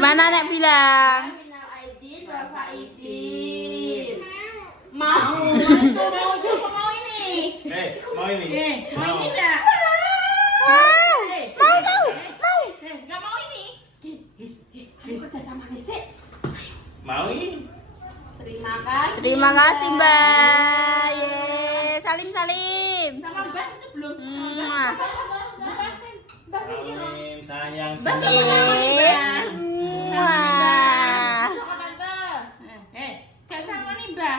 Gimana Nek bilang? Minal aidin wal faidin. Mau ini. Mau ini? Mau ini enggak? Mau. Enggak mau ini. Aku udah sama Nese. Mau ini? Terima kasih Mbak. Ye, salim. Sama Mbak itu belum. Muah. Salim sayang. Wah. Gak sama nih Mbak.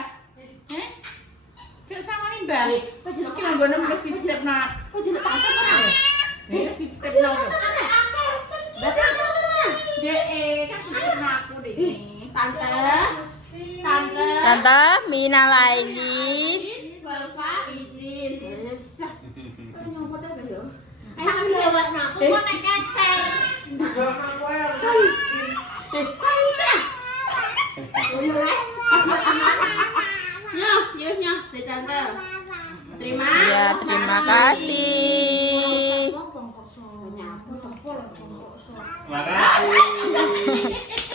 Gak sama nih Mbak. Iki nang ngono mesti disiapno. Kok jadi tante ora? Mesti disiapno. Berarti aku teman. Kan disiapno aku deh. Tante. Minal aidin. Wal faidin. Nyopot apa yo? Tak jawab aku kok nek ngecer. Yes, dari tante. Terima. Ya, terima kasih. Makasih.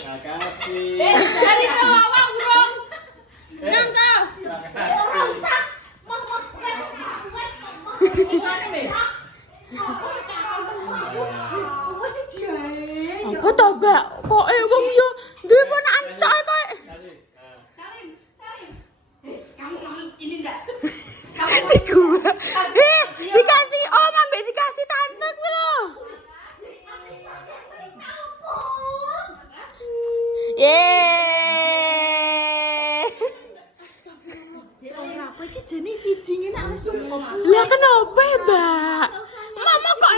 Makasih. Dari kawawa urung. Nyangka. Makasih. Apa toh, Mbak? Kok wong yo duwe ponakan cok kok. Kamu ini enggak? Di gua. Dikasih om ambek dikasih tante kuwi lho. Yeay. Apa iki jane siji ngene wis cukup. Lah kenapa, Mbak? Mama kok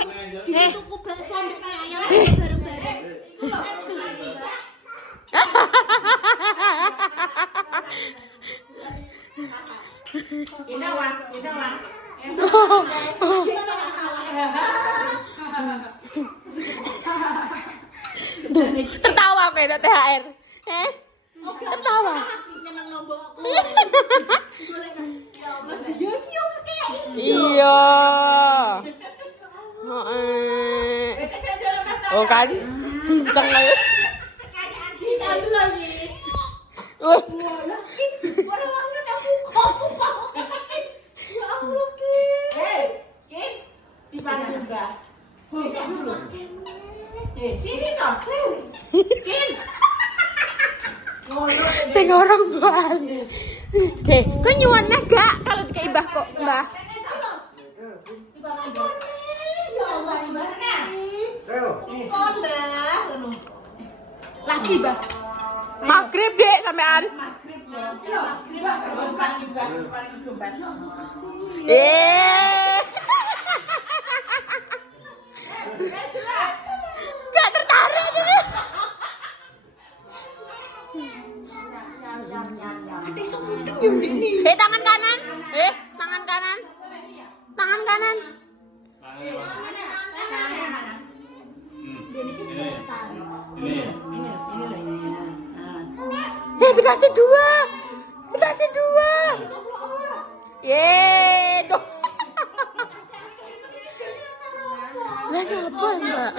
Tuku bakso ambek ayam bareng-bareng. Inawa. Tertawa kowe tak THR. Tertawa. Nyeneng nombokku. Ya iki yo kayak Iya. Heeh. Oh kan, pincang aja. diambil lagi. Wah, Walah, ora banget aku kok. Ya Allah, Ki. Dipanggil Mbak. Hei, dulu. Sini toh. Kin. sing orang Bali. Kok nyuwun gak kalau dikai Mbah kok, Mbah? Lagi, Mbak. Maghrib, Dek, sampean. Gak tertarik gitu. Tangan kanan. Tangan kanan. Tangan kanan. Dikasih dua. Dikasih dua. Yeay, tuh. Lah ngapa, Mbak?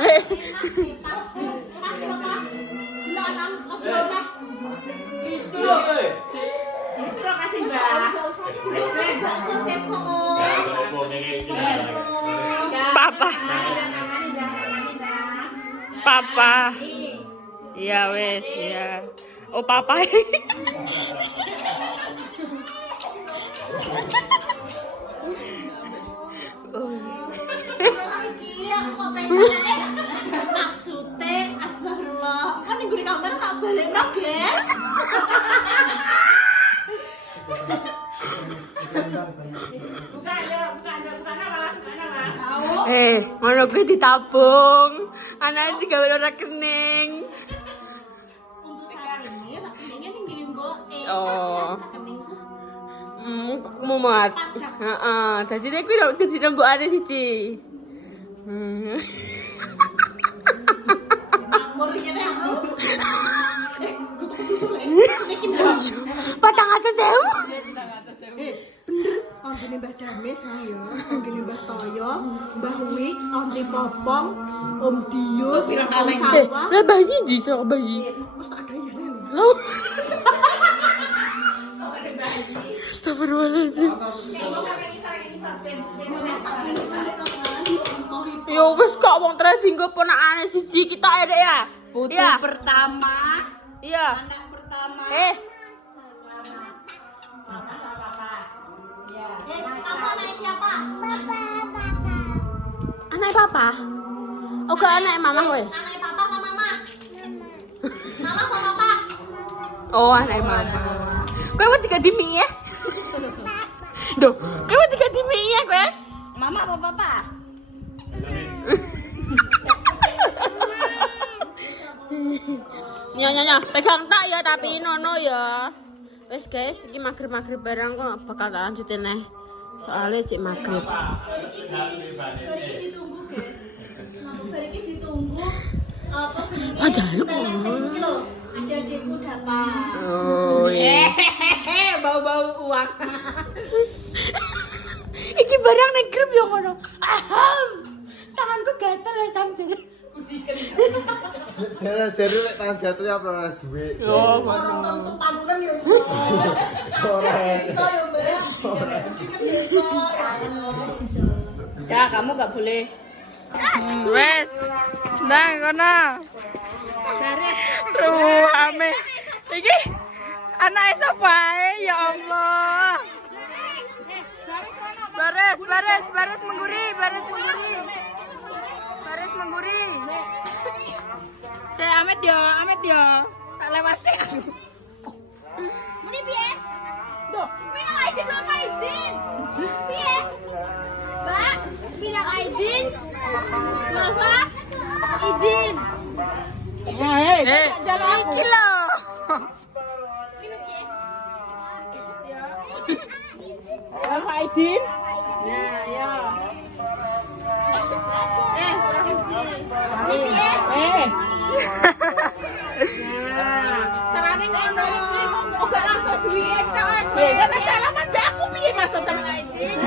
Itu loh. Itu loh kasih Mbak. Papa. Papa. Iya wes, ya. Oh papa. Maksudnya astagfirullah. Kan ning gone kamar tak balekno, guys. Bukan apa? Ngono kuwi ditabung. Anake digawe rekening. Untuk saat ini rekeningnya ning gini Mbok. Oh. Rekeningku Mumat. Heeh, dadi nek kuwi dadi rembokane siji. makmur ngene aku. Kutu susu lek. 400.000. Bener. anggone Mbah Damis ya, anggone Mbah Toyo, Mbah Wik, Onti Popong, Om Dius, Om Sawah. Lah bayi di sok bayi. Wis tak ada ya lho. Loh. Astagfirullahaladzim. Ya wis kok wong trading go ponakane siji kita ya, ya. Foto Iya. pertama. Iya. Anak pertama. Kamu anak siapa? Anak papa. Oh, gak anak mama kowe. Anak papa apa mama? Mama apa papa? Oh, anak mama. Kowe mau digadimi ya? Duh, kowe mau digadimi ya kowe? Mama apa papa? Nya, pegang tak ya tapi nono ya. Wes guys, iki magrib barang kok bakal tak lanjutin nih. Soalnya cek magrib. Ditunggu guys. Bariki ditunggu. Apa jenenge? Ah, jaluk. Adik-adikku dapat. Oh iya. Bau-bau uang. Iki barang ning grup yo ngono. Aham. Tanganku gatel ya sanjir. Jadi lek tangan gatel apa ora duwe. Oh, Orang tentu panulen ya iso. Ora. Iso ya, Mbak. Diken ya iso. Ya, kamu gak boleh. Wes. Nang kono. Ame. Iki anake sapa ae ya Allah. Baris mengguri. Baris mengguri. Saya Amit yo. Tak lewat sih aku. Ini piye? Duh, Minang Aidin lho Aidin. Piye? Mbak, Minang Aidin. Nova, Aidin. Iki lho. Nova Aidin. Nah, ya. Ini piye? Carane ngono. Kok gak langsung duit kan? Ya nek salaman mbak aku piye maksud tenan Aidin?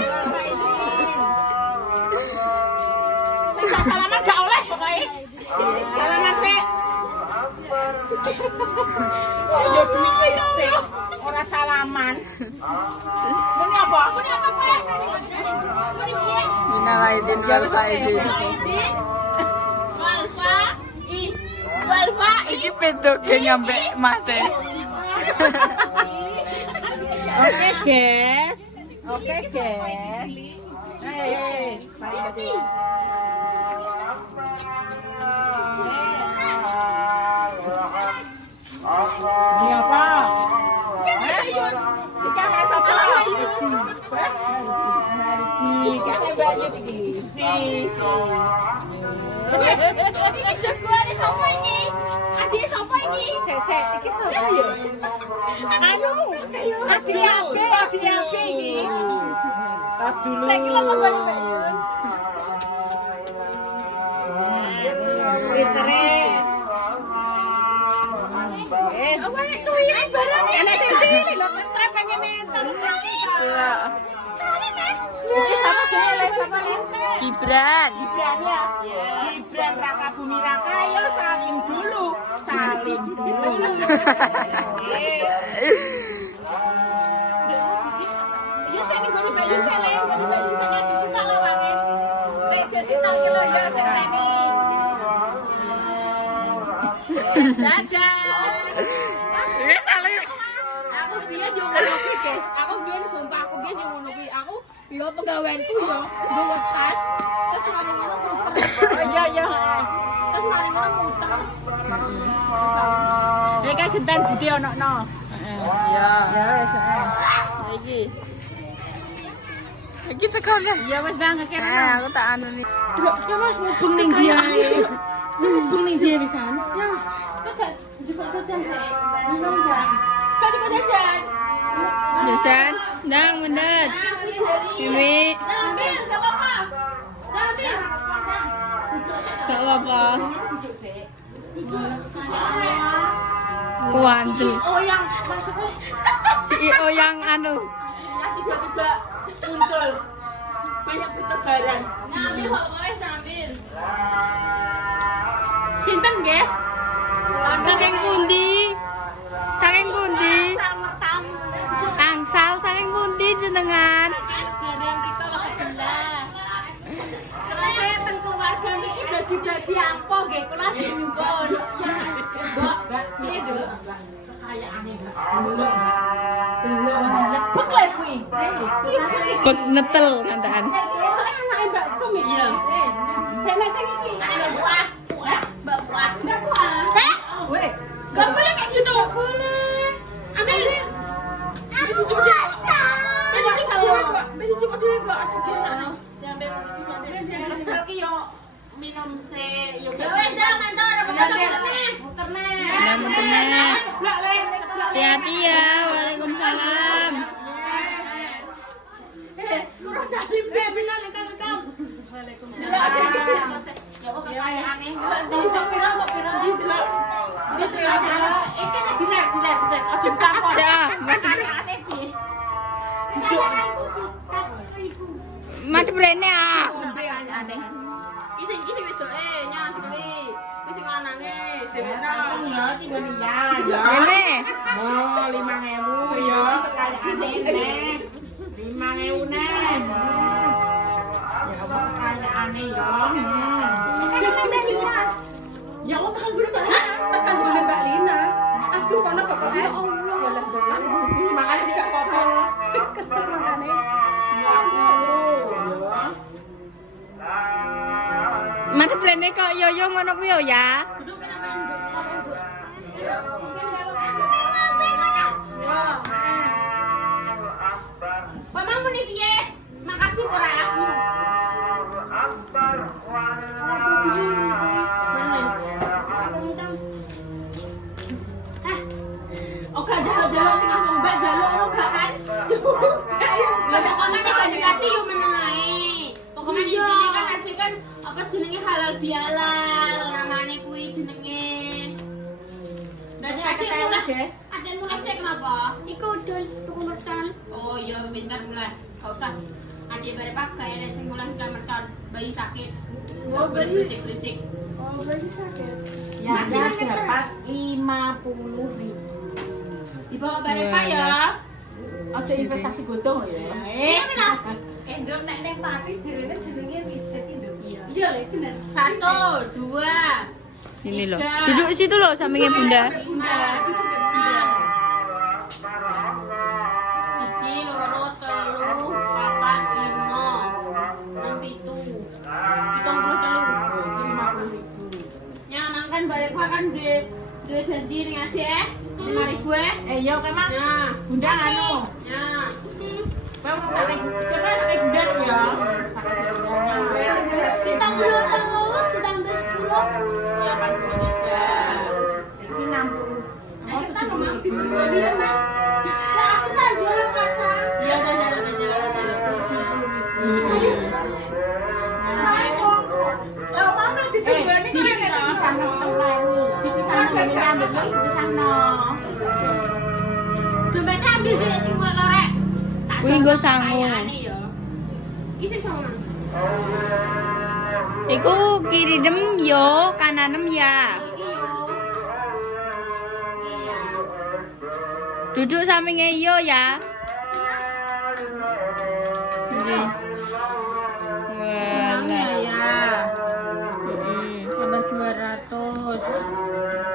Sing gak salaman gak oleh pokoke. Salaman sik. Yo duit sik. Ora salaman. Muni apa? Muni apa, Pak? Muni piye? Minal Aidin wal Faidin. Walfa, Iki pedok ke nyampe Mase. Oke guys. Mari. Ini apa? Ikan es apa? Ikan banyak iki. Iki jagoane sapa iki? Adik sapa iki? Sesek iki sapa ya? Anu, asli iki. Tas dulu. Saiki lho Mas Bayu. Tret. Aku nek cuwiri barang iki. Nek cilik lho trep pengen entar kali. Iya. Iki sama jenenge sama Linse. Gibran. Gibran ya. Gibran Raka Bumi Raka yo salim dulu. Ya sik ning gone Bayu sik le, gone Bayu sik lagi buka lawange. Sik jesi tak kilo ya sik tani. Dadah. Wis saling. Aku biyen yo ngono kuwi, guys. Aku biyen sumpah aku biyen yo ngono kuwi. Aku yo pegawaianku yo nggawa tas. Terus mari ngono muter. Oh iya. Terus mari ngono muter. Nek kae genten budhe ono. Ya. Ya wis. Iki tekan. Ya wis dah ngekene. Aku tak anu nih. Ya Mas mubeng ning dia. Mubeng ning dia pisan. Ya. Kakak juga jajan sih. Minum enggak? Kali kok jajan. Jasan, nang mendet. Mimi. Ambil enggak apa-apa. Ambil. Gak apa-apa. Kuantu. Oh yang maksudnya CEO yang anu. tiba-tiba muncul banyak bertebaran. Ngambil kok wes ngambil. Sinten nggih? Saking pundi? Saking pundi? Sama tamu. Angsal saking pundi jenengan? Barang rika sebelah. Kalau saya teng keluarga niki bagi-bagi ampo nggih kula nyuwun. Mbak, piye, Duk? Kekayaane, Mbak. Lebek lho kuwi. Bek netel ngantaan. Saya kira itu anake Mbak Sum iki. Iya. Saya sing iki. Mbak Buah. Mbak Buah. Mbak Buah. Hah? Weh, Gak boleh kayak gitu. gak boleh. Ambil. Beli cukup dia. Beli cukup dia, Mbak. Jambe iki kesel ki yo minum se yo Ya wes dah kantor apa Muter Muter-muter. Ceblak le, ceblak le. Hati-hati ya. Waalaikumsalam. Kurang salim sih, benar lekal-lekal. Ya kok kekayaane. Kok pira kok pira? Dia tidak. Iki nek diler. Aja campur. Dah, Kekayaane ki. Mati brene ah. Kekayaane. Kisah wedoke nyang dibeli. Wis sing lanange sebenarnya. Untung ya tinggal ya. Ini. Oh, 5.000 ya kekayaane nek. 5.000 nek. Ya apa kekayaane ya. Ya Allah tekan gue Mbak Lina. Tekan gue Mbak Lina. Aduh, kono pokoknya. Ya Allah. Makanya gak apa-apa. Kesel makanya. Ya Allah. Mati brene kok yoyo ngono kuwi yo ya. Mama muni piye? Makasih ora aku. Oke, jaluk sing langsung mbak jaluk lo gak kan? Ya pokoknya gak dikasih yuk meneng ae. Pokoknya di sini kan nanti kan apa jenenge halal bihalal namanya kuwi jenenge. Berarti Ketawa, guys. Aden mulai saya kenapa? Iku udah tuku mercon. Oh iya, bentar mulai. Gak usah. Adik bare pakai ada sing mulai udah mercon. Bayi sakit. Oh, berisik. Oh, berarti sakit. Ya, dia dapat 50.000. Dibawa bare pak ya. Aja investasi bodong ya. Endro nek nek pati jenenge riset induk iya. Iya, lek bener. 1, 2. Ini loh. Duduk situ loh sampingnya Bunda. Siji, loro, telu, papat, lima, enam, pitu, 73. Ya, mangkan balik makan duwe janji ning adek 5.000 Iya, kan Mas. Nah, Bunda anu. ya. Kowe mau tak coba tak Bunda ya. Kita belum tahu, sedang 10. 83. Iki 60. Oh, 70. Aku tak jualan kacang. Iya, udah jalan aja. 70.000. Lah mama ditunggoni kok nek dipisahno ketemu. Dipisahno ngene ambil dipisahno. Dompetnya ambil deh sing lorek. Kuwi nggo sangu. Kayane ya. Iki sing sama. Iku kiri dem yo, kananem ya. Iki yo. Iya. Duduk sampingnya yo ya. Nggih. Bilangnya Wala. ya. Tambah 200.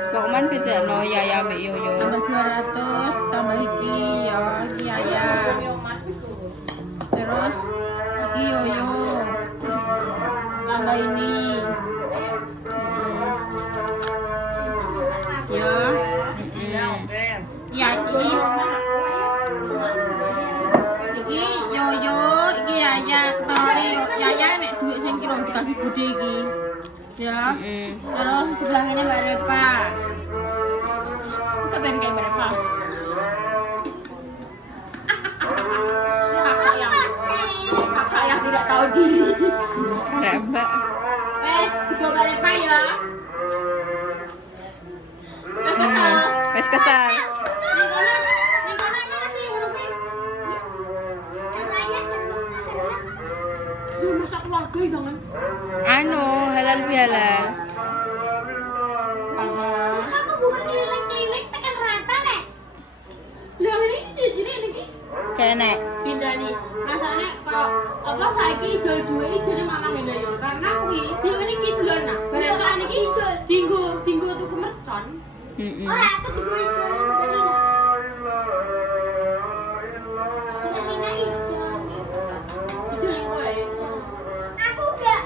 Pokoknya beda no ya ya mbak yo yo. Tambah 200 tambah iki ya, iki ya. Terus iki yoyo. Tambah ini. Ya. Ya iki. Iki yoyo, iki yaya, ketone yo yaya nek duit sing kira dikasih bude iki. Ya. Terus sebelah ini Mbak Repa. Kepen kayak Mbak Repa. Kakak yang tidak tahu diri. Mbak. Wes, dibawa Mbak Repa ya. Wes kesal. Wes kesal. Ning kono mana sih ngono kuwi? keluarga itu kan. Anu, halal bihalal. Aku bukan keliling-keliling tekan rata nek. Lah ini jadi ini. Kenek. Pindah nih. Masalahnya kalau apa saiki jual dua ijone mamang pindah yo. Karena kuwi dia ini kidulan nah. Barang kan iki dinggo tuku mercon. Heeh. Ora aku tuku ijol. Aku enggak.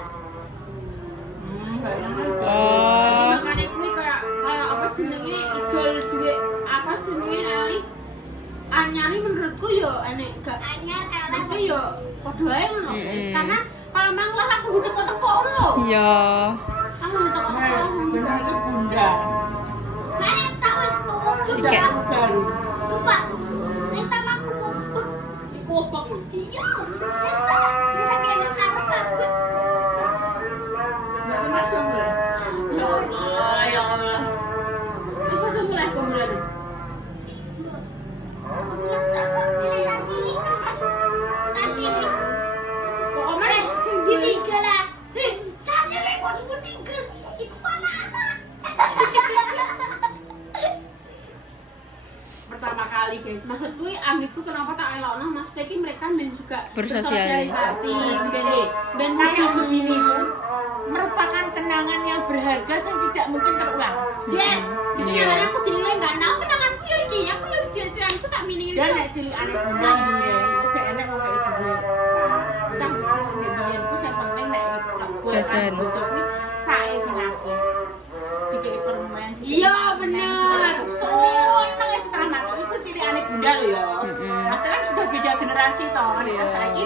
Oh. Makanya kuwi kayak apa jenenge ijol duwe apa jenenge nali anyari menurutku yo enek gak anyar maksudnya yo padha ae ngono guys. Karena kalau manglah langsung diteko-teko lho. Iya. Langsung diteko-teko. Benar itu bunda. Nah, tahu itu. Tiket. Baru. Lupa. Nek sama aku kok. Kobak lho. Iya. Bisa kene arep aku. Nggak masuk mulai. Ya Allah, ya Allah. Aku udah mulai kumpulan. Pokoknya sing ditinggal lah. Caci lek kok sebut tinggal. Iku mana? Pertama kali guys, maksudku ambitku kenapa tak elokno maksudnya ki mereka ben juga Bersosialisasi. ben Kayak begini tuh merupakan kenangan yang berharga yang tidak mungkin terulang. yes. Jadi Iya. kadang aku jadi enggak tahu kenanganku ya iki, aku yo cilik-cilikku sak mini ini. Dan nek cilik anak bulan biyen, oke enek kok kayak duwe. Cah cilik biyen ku sing penting nek Jajan. kuwi sae sing akeh. Dikei permen. Iya bener. Seneng wis setengah mati iku cilikane bunda lho ya. Maksudnya kan sudah beda generasi toh. Nek kan saiki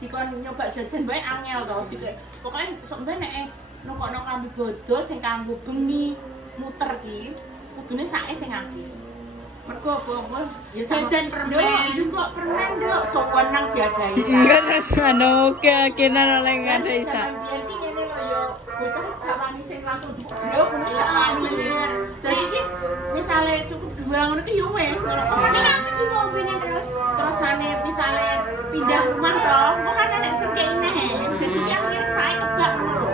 dikon nyoba jajan bae angel toh. Pokoknya sok mbek nek nokokno kambi bodo sing kanggo bengi muter ki kudune sae sing akeh. Mergo apa? Ya Jajan permen. Nduk, juga permen nduk sowan nang diadai. Enggak terus anu keyakinan oleh enggak ada isa. Zaman biyen ki ngene lho ya, bocah gak wani sing langsung nduk ngono Ya gak wani. bener. Jadi ki misale cukup dua ngono ki yo wis ngono kok. Ini aku juga ubine terus. Terusane misale pindah rumah toh, kok kan nek sing kene. Dadi ki akhire sae kebak ngono.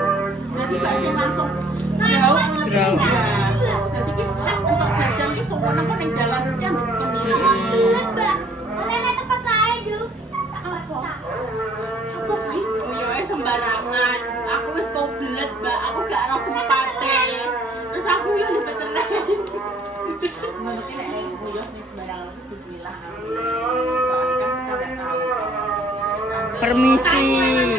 Dadi gak sing langsung jauh ngono ki. Jauh. Dadi ki untuk jajan ki sok ono kok ning dalan ki ambek cemil. Mbak. Ora ada tempat lain, Juk. Apa kuwi? Oh ya sembarangan. Aku wis koblet, Mbak. Aku gak ora sempate. Terus aku yo dipecerah. Ngono ki nek kuyo ning sembarang bismillah. Soalnya kan kita gak tahu. Permisi.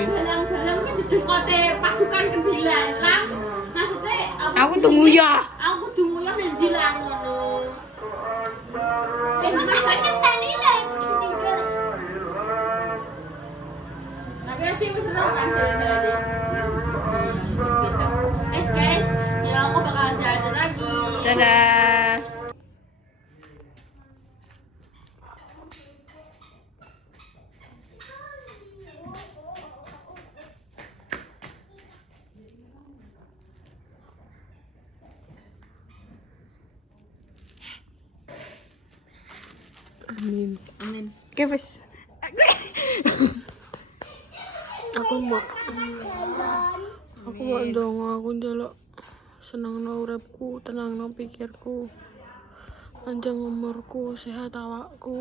Gelang-gelang ki didekote pasukan Kedhilang. Lang. Maksudnya apa Aku jenenge? tunggu ya. Aku tunggu ya nang ndi lang ngono. Masanya tadi lah yang ditinggal. Tapi nanti wis seru kan jalan-jalan. Guys, ya aku bakal jalan lagi. Dadah. Amin. Amin. Oke, wes. Aku mau ndonga, aku njaluk senengno uripku, tenangno pikirku. Panjang umurku, sehat awakku.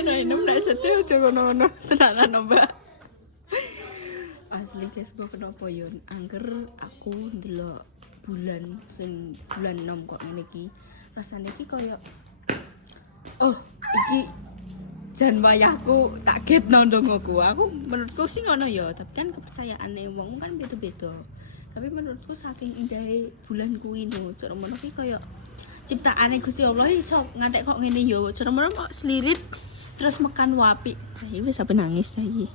Rainem ndak sedih aja ngono-ngono tenanan Mbak. Asli guys, kok kenapa yo angker aku ndelok bulan sing bulan 6 kok ngene iki. Rasane iki koyo oh, iki jan wayahku tak getno ndongaku. Aku menurutku sih ngono ya, tapi kan kepercayaane wong kan beda-beda. Tapi menurutku saking indahe bulan kuwi no, cara ngono ki koyo ciptaane Gusti Allah iso ngantek kok ngene ya. Cara ngono kok slirit terus makan wapi. Iki wis sampe nangis saiki.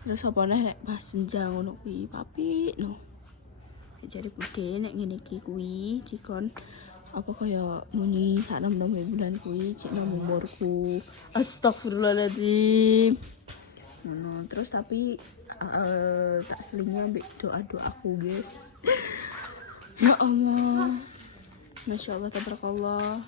Terus apa neh nek pas senja ngono kuwi papi no. Jare bude nek ngene iki kuwi dikon apa kaya muni sak nom-nome bulan kuwi cek nom umurku. Astagfirullahaladzim. Ngono terus tapi tak selingi ambek doa-doaku, guys. Ya Allah. Masya Allah, tabarakallah.